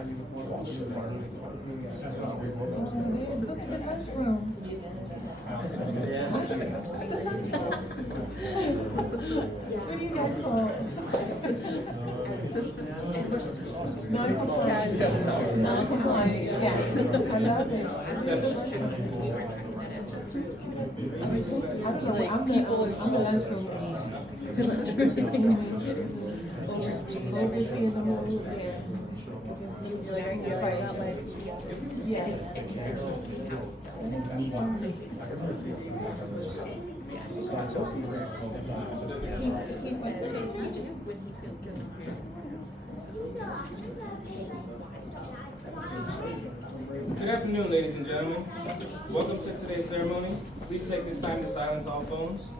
What do you guys call it? Non-compliant. Yeah, I love it. I don't know, I'm the lunchroom lead. Overseeing the whole, yeah. He said that he just, when he feels good. Good afternoon, ladies and gentlemen. Welcome to today's ceremony. Please take this time to silence all phones.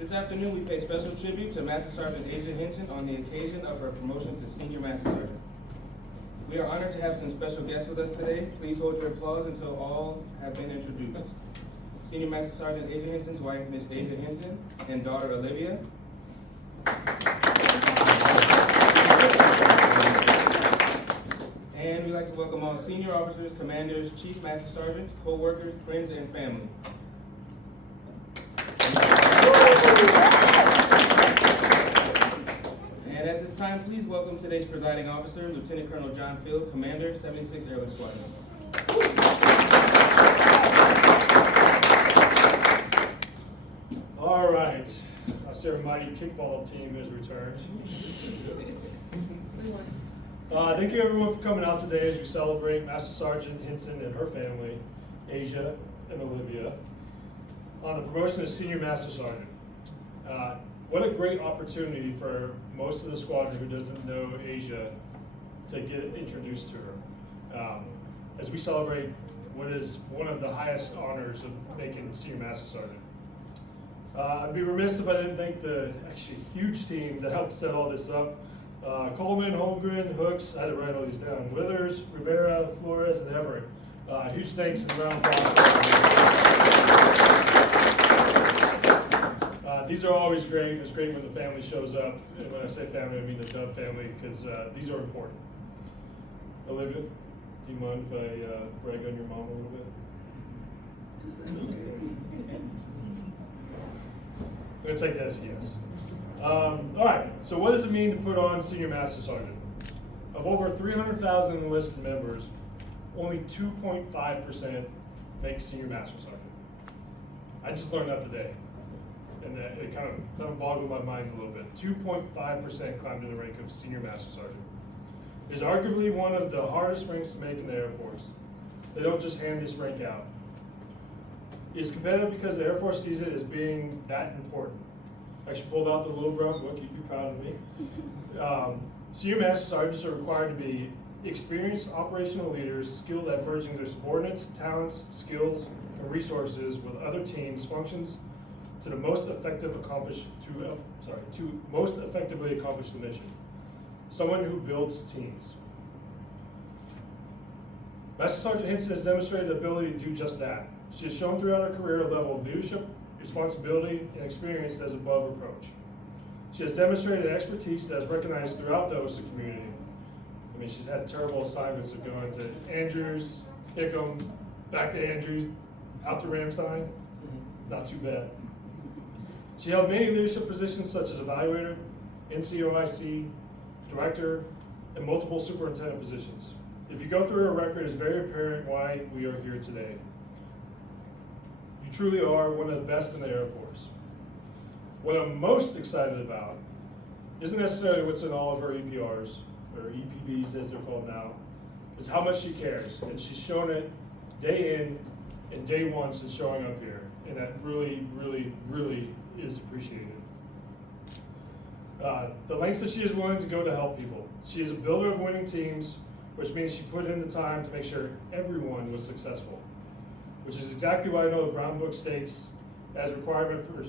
This afternoon, we pay special tribute to Master Sergeant Asia Henson on the occasion of her promotion to Senior Master Sergeant. We are honored to have some special guests with us today. Please hold your applause until all have been introduced. Senior Master Sergeant Asia Henson's wife, Miss Asia Henson, and daughter, Olivia. And we'd like to welcome all senior officers, commanders, chief master sergeants, co-workers, friends, and family. And at this time, please welcome today's presiding officer, Lieutenant Colonel John Field, Commander, 76 Airlift Squadron. All right, our ceremony kickball team has returned. Thank you everyone for coming out today as we celebrate Master Sergeant Henson and her family, Asia and Olivia, on the promotion of Senior Master Sergeant. What a great opportunity for most of the squadron who doesn't know Asia to get introduced to her. As we celebrate what is one of the highest honors of making Senior Master Sergeant. I'd be remiss if I didn't thank the actually huge team that helped set all this up. Coleman, Holmgren, Hooks, I had to write all these down. Withers, Rivera, Flores, and Everett. Huge thanks and round of applause. These are always great. It's great when the family shows up. And when I say family, I mean the Dove family, because these are important. Olivia, do you mind if I brag on your mom a little bit? I'm going to take that as a yes. All right, so what does it mean to put on Senior Master Sergeant? Of over 300,000 enlisted members, only 2.5% make Senior Master Sergeant. I just learned that today, and it kind of boggled my mind a little bit. 2.5% climbed in the rank of Senior Master Sergeant. It is arguably one of the hardest ranks to make in the Air Force. They don't just hand this rank out. It's competitive because the Air Force sees it as being that important. I actually pulled out the little brown book, you'd be proud of me. Senior Master Sergeants are required to be experienced operational leaders, skilled at merging their subordinates, talents, skills, and resources with other teams' functions to most effectively accomplish the mission. Someone who builds teams. Master Sergeant Henson has demonstrated the ability to do just that. She has shown throughout her career a level of leadership, responsibility, and experience that is above reproach. She has demonstrated expertise that is recognized throughout the OSA community. I mean, she's had terrible assignments of going to Andrews, Hickam, back to Andrews, out to Ramstein. Not too bad. She held many leadership positions such as evaluator, NCOIC, director, and multiple superintendent positions. If you go through her record, it's very apparent why we are here today. You truly are one of the best in the Air Force. What I'm most excited about isn't necessarily what's in all of her EPRs, or EPBs as they're called now, it's how much she cares. And she's shown it day in and day one since showing up here. And that really, really, really is appreciated. The lengths that she is willing to go to help people. She is a builder of winning teams, which means she put in the time to make sure everyone was successful. Which is exactly what I know the Brown Book states as requirement for,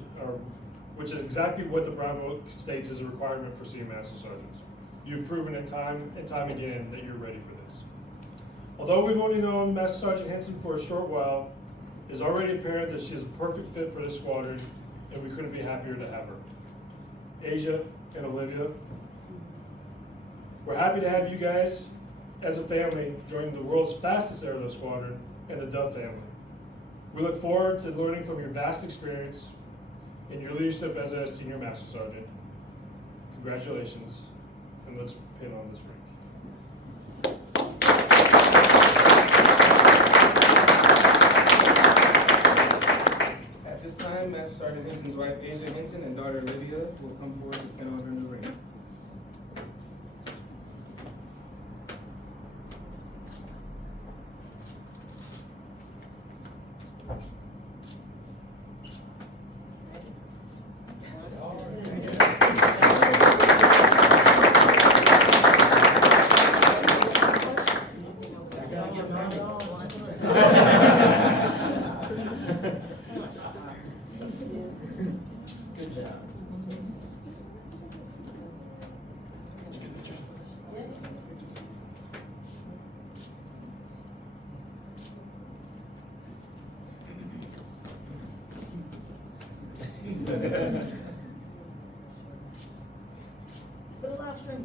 which is exactly what the Brown Book states as a requirement for Senior Master Sergeants. You've proven it time and time again that you're ready for this. Although we've only known Master Sergeant Henson for a short while, it is already apparent that she is a perfect fit for this squadron, and we couldn't be happier to have her. Asia and Olivia, we're happy to have you guys as a family, joining the world's fastest airlift squadron and the Dove family. We look forward to learning from your vast experience and your leadership as a Senior Master Sergeant. Congratulations, and let's pin on this ring. At this time, Master Sergeant Henson's wife, Asia Henson, and daughter, Olivia, will come forward to pin on her new ring. Good job. For the live stream.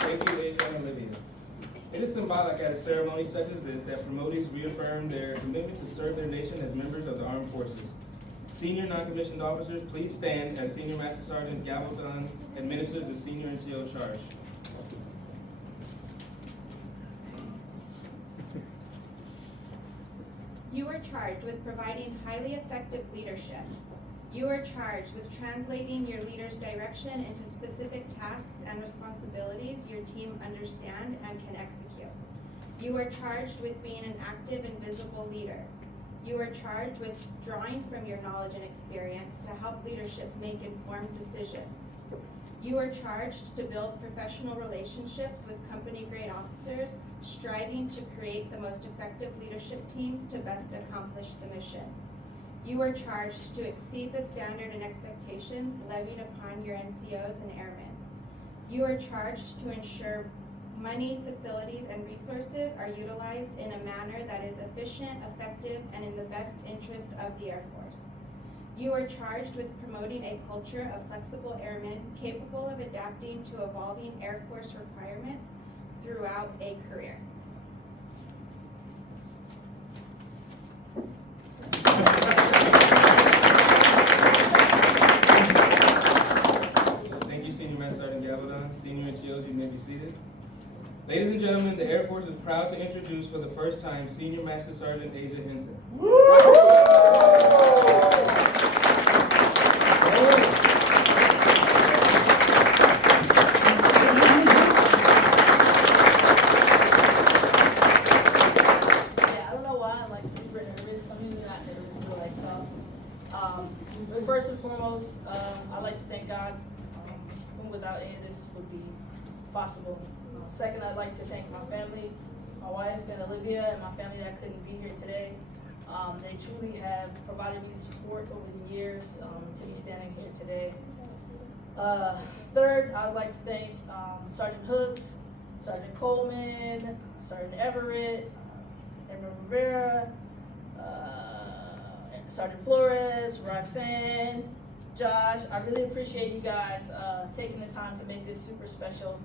Thank you, Asia and Olivia. It is symbolic at a ceremony such as this that promotees reaffirm their commitment to serve their nation as members of the armed forces. Senior non-commissioned officers, please stand as Senior Master Sergeant Gabaldon administers the senior NCO charge. You are charged with providing highly effective leadership. You are charged with translating your leader's direction into specific tasks and responsibilities your team understand and can execute. You are charged with being an active and visible leader. You are charged with drawing from your knowledge and experience to help leadership make informed decisions. You are charged to build professional relationships with company-grade officers, striving to create the most effective leadership teams to best accomplish the mission. You are charged to exceed the standard and expectations levied upon your NCOs and airmen. You are charged to ensure money, facilities, and resources are utilized in a manner that is efficient, effective, and in the best interest of the Air Force. You are charged with promoting a culture of flexible airmen capable of adapting to evolving Air Force requirements throughout a career. Thank you, Senior Master Sergeant Gabaldon. Senior NCOs, you may be seated. Ladies and gentlemen, the Air Force is proud to introduce for the first time Senior Master Sergeant Asia Henson. Yeah, I don't know why I'm like super nervous. I'm usually not nervous, so like tough. But first and foremost, I'd like to thank God, whom without any of this would be possible. Second, I'd like to thank my family, my wife and Olivia, and my family that couldn't be here today. They truly have provided me the support over the years to be standing here today. Third, I'd like to thank Sergeant Hooks, Sergeant Coleman, Sergeant Everett, Edmund Rivera, Sergeant Flores, Roxanne, Josh. I really appreciate you guys taking the time to make this super special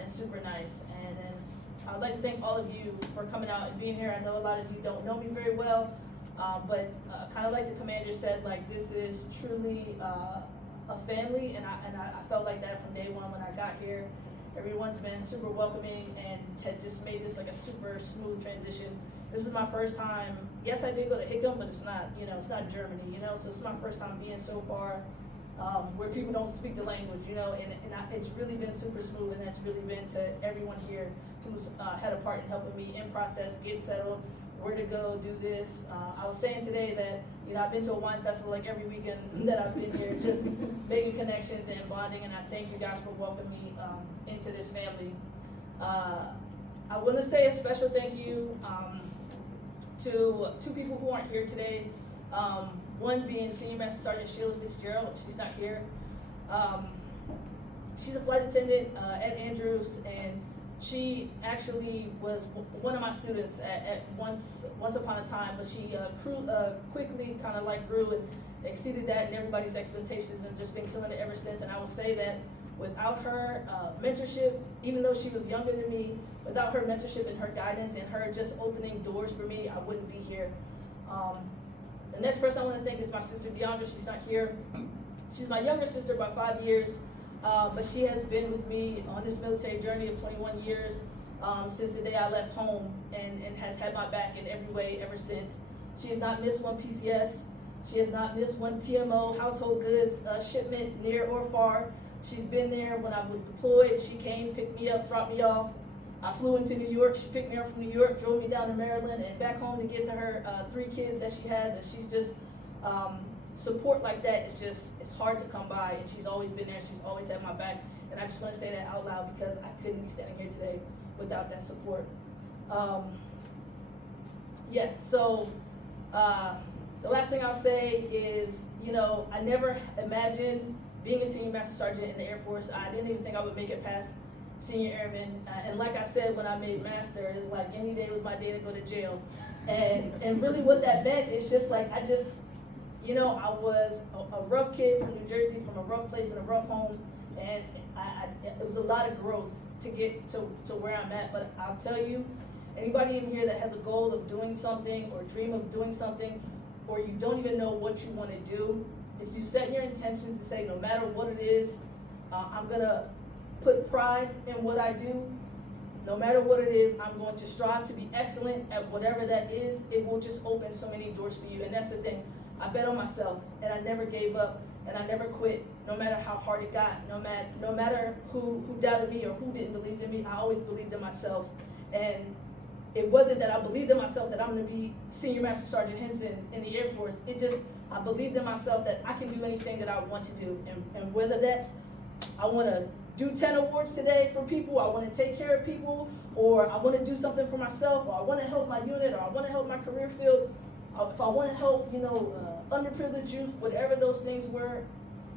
and super nice. And then I'd like to thank all of you for coming out and being here. I know a lot of you don't know me very well, but kind of like the commander said, like this is truly a family, and I felt like that from day one when I got here. Everyone's been super welcoming and just made this like a super smooth transition. This is my first time. Yes, I did go to Hickam, but it's not, it's not Germany, so it's my first time being so far where people don't speak the language, it's really been super smooth, and that's really been to everyone here who's had a part in helping me in process, get settled, where to go, do this. I was saying today that, I've been to a wine festival like every weekend that I've been here, just making connections and bonding, and I thank you guys for welcoming me into this family. I want to say a special thank you to two people who aren't here today. One being Senior Master Sergeant Sheila Fitzgerald. She's not here. She's a flight attendant at Andrews, and She actually was one of my students at once upon a time, but she quickly kind of like grew and exceeded that and everybody's expectations and just been killing it ever since. And I will say that without her mentorship, even though she was younger than me, without her mentorship and her guidance and her just opening doors for me, I wouldn't be here. The next person I want to thank is my sister Deandra. She's not here. She's my younger sister by 5 years, but she has been with me on this military journey of 21 years since the day I left home and has had my back in every way ever since. She has not missed one PCS. She has not missed one TMO, household goods shipment near or far. She's been there when I was deployed. She came, picked me up, dropped me off. I flew into New York. She picked me up from New York, drove me down to Maryland and back home to get to her 3 kids that she has. And she's just, support like that is just, it's hard to come by. And she's always been there. She's always had my back. And I just want to say that out loud because I couldn't be standing here today without that support. The last thing I'll say is, you know, I never imagined being a senior master sergeant in the Air Force. I didn't even think I would make it past senior airman. And like I said, when I made master, it's like any day was my day to go to jail. And really what that meant is just like, I was a rough kid from New Jersey, from a rough place in a rough home. And it was a lot of growth to get to where I'm at. But I'll tell you, anybody in here that has a goal of doing something or dream of doing something, or you don't even know what you want to do, if you set your intention to say no matter what it is, I'm going to put pride in what I do. No matter what it is, I'm going to strive to be excellent at whatever that is. It will just open so many doors for you. And that's the thing. I bet on myself, and I never gave up, and I never quit, no matter how hard it got, no matter who doubted me or who didn't believe in me. I always believed in myself. And it wasn't that I believed in myself that I'm going to be Senior Master Sergeant Henson in the Air Force. It just, I believed in myself that I can do anything that I want to do. And whether that's, I want to do 10 awards today for people, I want to take care of people, or I want to do something for myself, or I want to help my unit, or I want to help my career field, if I want to help, underprivileged youth, whatever those things were,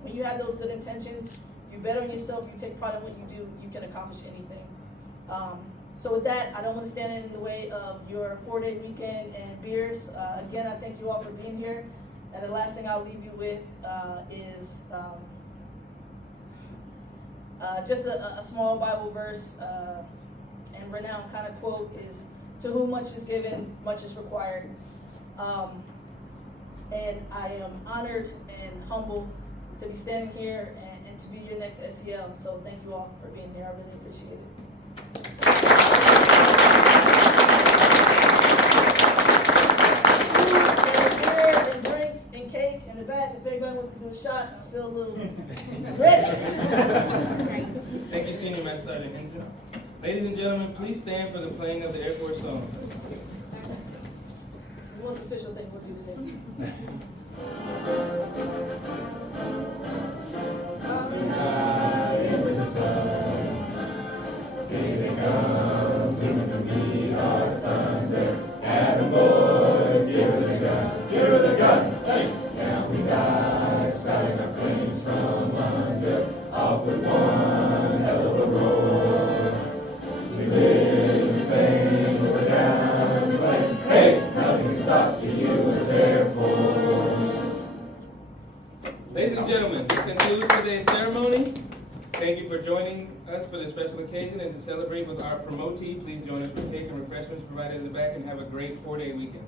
when you have those good intentions, you bet on yourself, you take pride in what you do, you can accomplish anything. So with that, I don't want to stand in the way of your 4-day weekend and beers. Again, I thank you all for being here. And the last thing I'll leave you with is just a small Bible verse and renowned kind of quote is, "To whom much is given, much is required." And I am honored and humbled to be standing here and to be your next SEL. So thank you all for being here. I really appreciate it. And drinks and cake in the back. If anybody wants to do a shot, I feel a little ready. Thank you, Senior Master Sergeant Henson. Ladies and gentlemen, please stand for the playing of the Air Force song. This is the most official thing we'll do today. Coming high into the sun, here comes, singing to me our thunder. Atom boys, give her the gun, give her the gun. Hey. Now we die, starting our flames from under, off with one hell of a roar. We live in fame, we're down in flames. Hey, nothing can stop the U.S. Air Force. Ladies and gentlemen, this concludes today's ceremony. Thank you for joining us for this special occasion, and to celebrate with our promotee, please join us for cake and refreshments provided in the back, and have a great 4-day weekend.